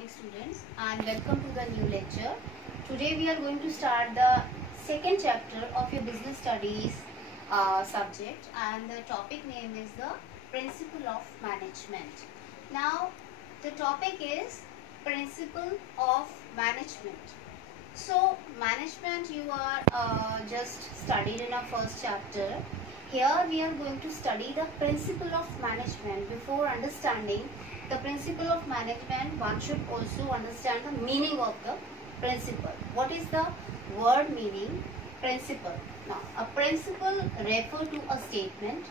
morning students, and welcome to the new lecture. Today we are going to start the second chapter of your business studies subject, and the topic name is the principle of management. Now the topic is principle of management. So management you are just studied in our first chapter. Here we are going to study the principle of management. Before understanding the principle of management, one should also understand the meaning of the principle. What is the word meaning? Principle. Now, a principle refers to a statement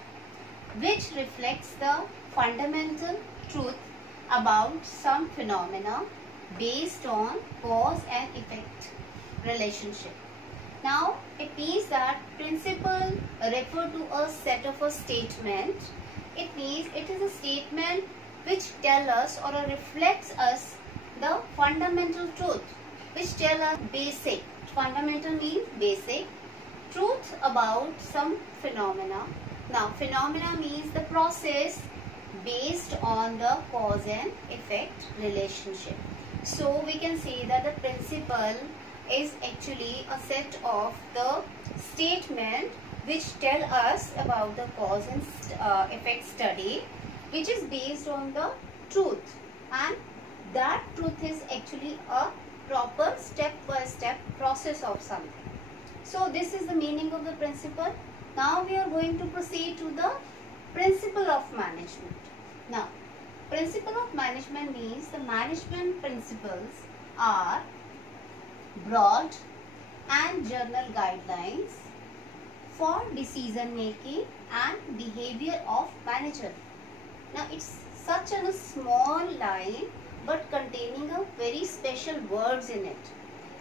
which reflects the fundamental truth about some phenomena based on cause and effect relationship. Now, it means that principle refer to a set of a statement. It means it is a statement which tell us or reflects us the fundamental truth, which tell us basic. Fundamental means basic truth about some phenomena. Now, phenomena means the process based on the cause and effect relationship. So, we can say that the principle is actually a set of the statement which tell us about the cause and effect study, which is based on the truth, and that truth is actually a proper step-by-step process of something. So this is the meaning of the principle. Now we are going to proceed to the principle of management. Now, principle of management means the management principles are broad and general guidelines for decision making and behavior of manager. Now it's such a small line but containing a very special words in it.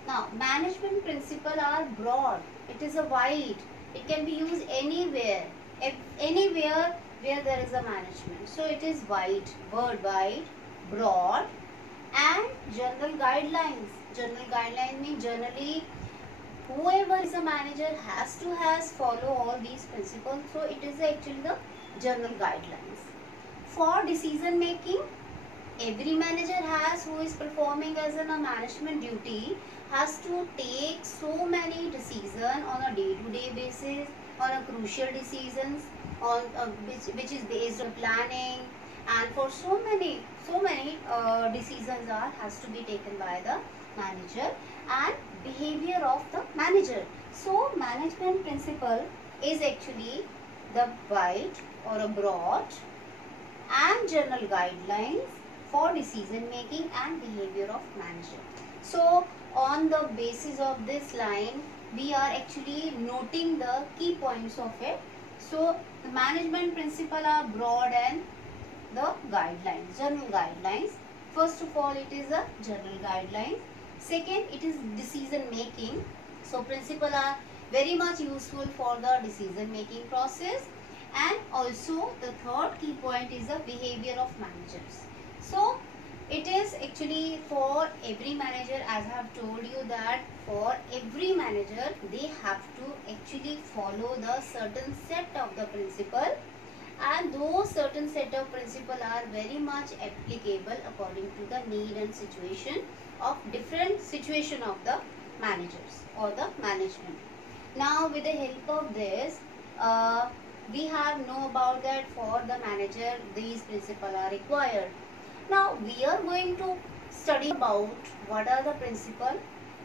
Now management principles are broad. It is a wide. It can be used anywhere where there is a management. So it is wide, word wide, broad, and general guidelines. General guidelines mean generally whoever is a manager has to follow all these principles. So it is actually the general guidelines. For decision making, every manager who is performing as a management duty has to take so many decisions on a day-to-day basis, on a crucial decisions, on which is based on planning, and for so many decisions has to be taken by the manager, and behavior of the manager. So management principle is actually the wide or a broad and general guidelines for decision making and behavior of manager. So on the basis of this line, we are actually noting the key points of it. So the management principle are broad and the guidelines, general guidelines. First of all, it is a general guidelines. Second, it is decision making. So principles are very much useful for the decision making process. And also the third key point is the behavior of managers. So it is actually for every manager, as I have told you that for every manager they have to actually follow the certain set of the principle, and those certain set of principles are very much applicable according to the need and situation of different situation of the managers or the management. Now with the help of this, we have know about that for the manager these principles are required. Now we are going to study about what are the principles.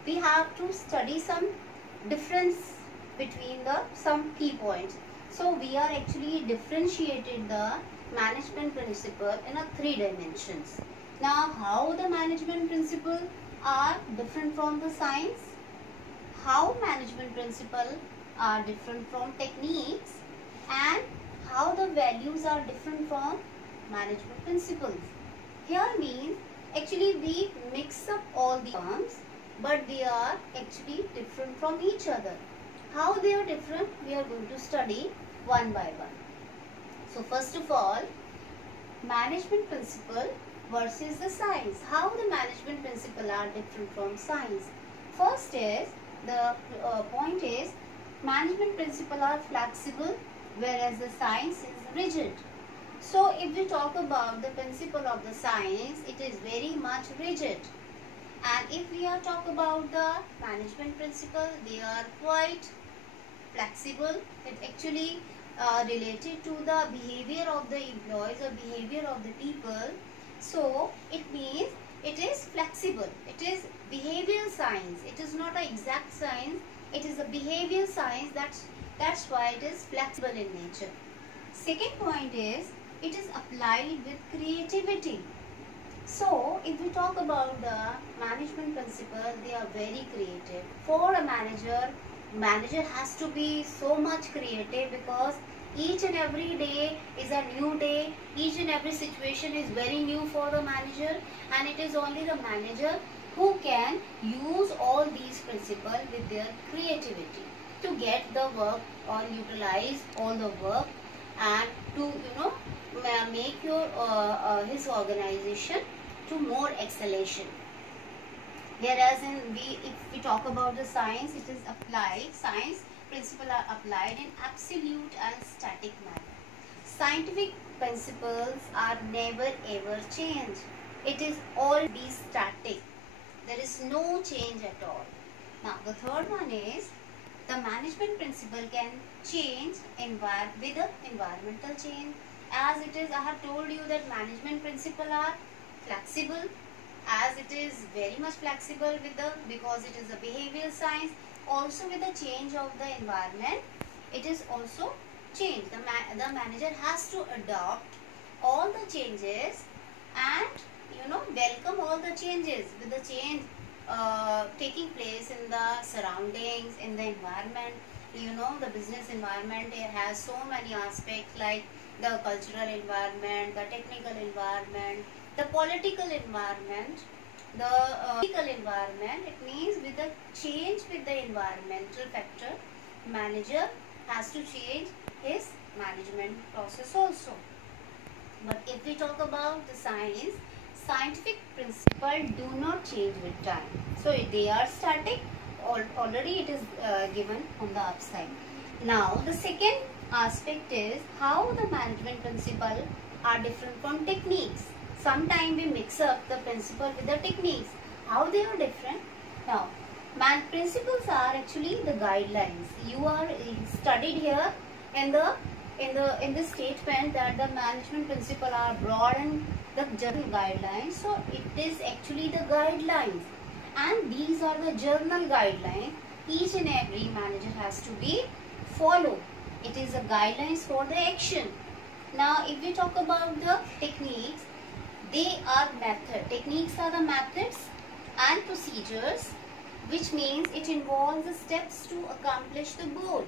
We have to study some difference between the some key points. So we are actually differentiated the management principle in a 3 dimensions. Now how the management principle are different from the science, how management principle are different from techniques, and how the values are different from management principles. Here means actually we mix up all the terms, but they are actually different from each other. How they are different, we are going to study one by one. So first of all, management principle versus the science. How the management principle are different from science. First is the point is management principle are flexible, whereas the science is rigid. So if we talk about the principle of the science, it is very much rigid. And if we are talk about the management principle, they are quite flexible. It actually related to the behavior of the employees or behavior of the people. So it means it is flexible. It is behavioral science. It is not an exact science. It is a behavioral science. That's why it is flexible in nature. Second point is it is applied with creativity. So, if we talk about the management principle, they are very creative. For a manager has to be so much creative because each and every day is a new day. Each and every situation is very new for the manager, and it is only the manager who can use all these principles with their creativity to get the work or utilize all the work and to make your his organization to more excellation. Whereas if we talk about the science, it is applied. Science principles are applied in absolute and static manner. Scientific principles are never ever change. It is all be static. There is no change at all. Now the third one is the management principle can change with the environmental change. As it is, I have told you that management principle are flexible, as it is very much flexible because it is a behavioral science. Also with the change of the environment, it is also change. The manager has to adopt all the changes and welcome all the changes with the change taking place in the surroundings, in the environment. The business environment, it has so many aspects like the cultural environment, the technical environment, the political environment, the physical environment. It means with the change with the environmental factor, manager has to change his management process also. But if we talk about the science, scientific principles do not change with time. So they are static. Already it is given on the upside. Now the second aspect is how the management principles are different from techniques. Sometimes we mix up the principle with the techniques. How they are different? Now, principles are actually the guidelines. You are studied here in the statement that the management principles are broad and the general guidelines. So it is actually the guidelines, and these are the general guidelines. Each and every manager has to be followed. It is the guidelines for the action. Now, if we talk about the techniques, they are method. Techniques are the methods and procedures, which means it involves the steps to accomplish the goal.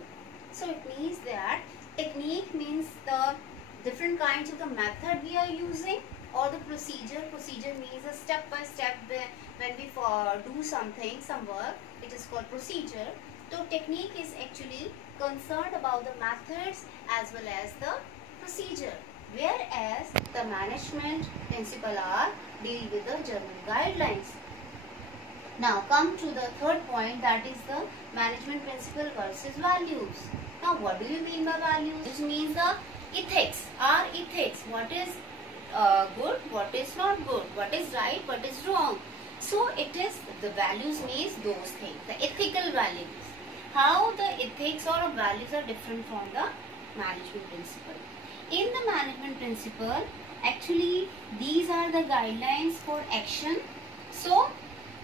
So it means that technique means the different kinds of the method we are using, or the procedure. Procedure means a step by step when we do something, some work. It is called procedure. So technique is actually concerned about the methods as well as the procedure, whereas the management principle are deal with the general guidelines. Now come to the third point, that is the management principle versus values. Now what do you mean by values? This means the ethics. Our ethics. What is good, what is not good, what is right, what is wrong. So it is, the values means those things, the ethical values. How the ethics or values are different from the management principle. In the management principle, actually these are the guidelines for action. So,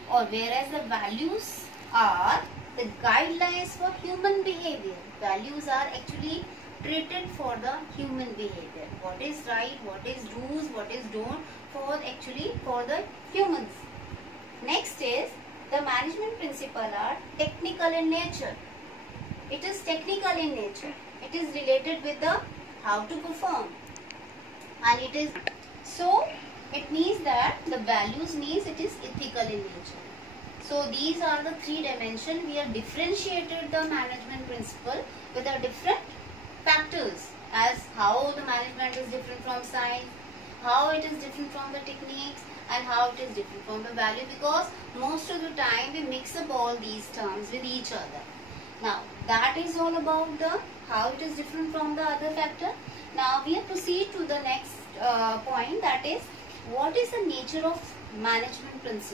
or whereas the values are the guidelines for human behavior. Values are actually treated for the human behavior. What is right, what is rules, what is don't, for the humans. Next is the management principle are technical in nature. It is technical in nature. It is related with the how to perform, and it is so it means that the values means it is ethical in nature. So these are the three dimensions. We have differentiated the management principle with the different factors, as how the management is different from science, how it is different from the techniques, and how it is different from the value, because most of the time we mix up all these terms with each other. Now that is all about the how it is different from the other factor. Now we proceed to the next point, that is what is the nature of management principle.